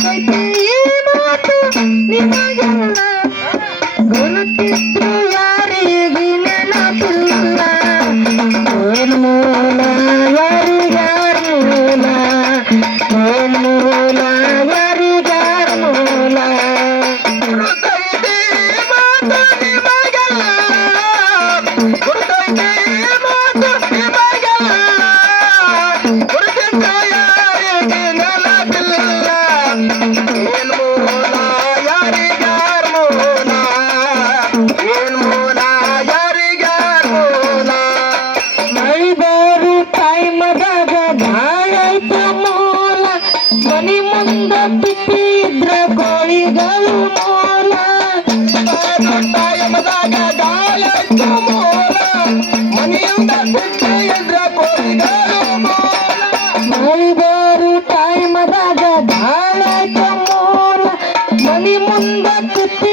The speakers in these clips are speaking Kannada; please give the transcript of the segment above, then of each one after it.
Thank. ಕೊಟ್ಟ ಎಂಬದಾಗ ಮೂಲ. ಮನೆ ಮುಂದ ಕುತ್ತಿ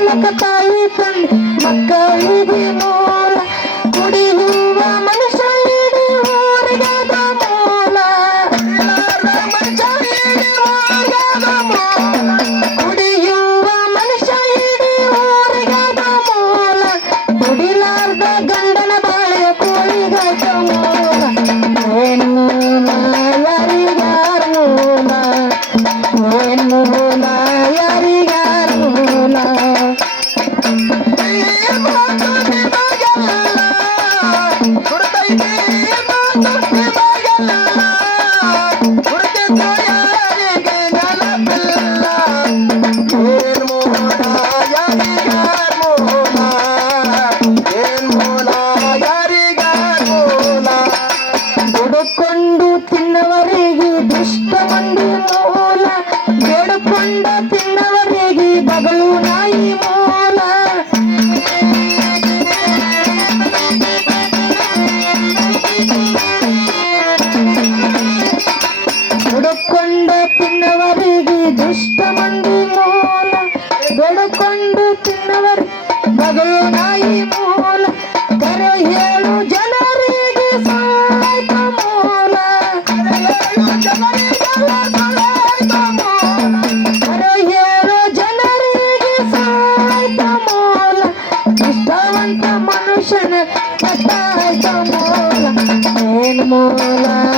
ಬಾಲಕ ತಾಯಿ ತಂಡ ಮಕ್ಕಳಿಗೆ ನೋ Deus. মোলা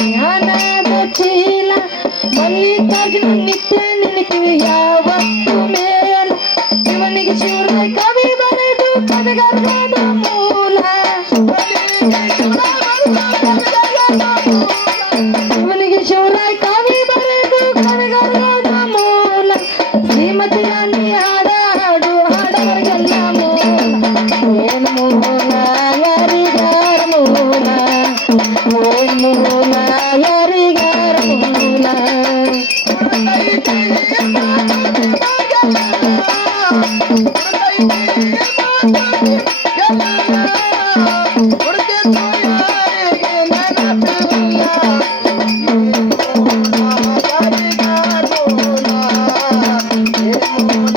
ಜ್ಞಾನದ ಚೀಲ ಮಲ್ಲಿಕಾರ್ಜುನ ನಿತ್ಯ ನಿಡಿತೀವಿ ಯಾವತ್ತು ಮೇಲ ಶಿವನಿಗೆ ಶಿವರಾಯ ಕವಿ ಬರೆದು ಕವಿಗರ್ಭದ ಮೂಲ ಶಿವನಿಗೆ ಶಿವರಾಯ ಕವಿ ಬರೆದು ಕವಿಗರ್ಭದ ಮೂಲ ಶ್ರೀಮತಿಯ ಹಾಡ ಹಾಡು ಹಾಡವರಿಗೆಲ್ಲ ಮೂಲ. ಏನು ಮೂಲ? ಯಾರಿಗಾರ ಮೂಲ? ಏನು ಮೂಲ?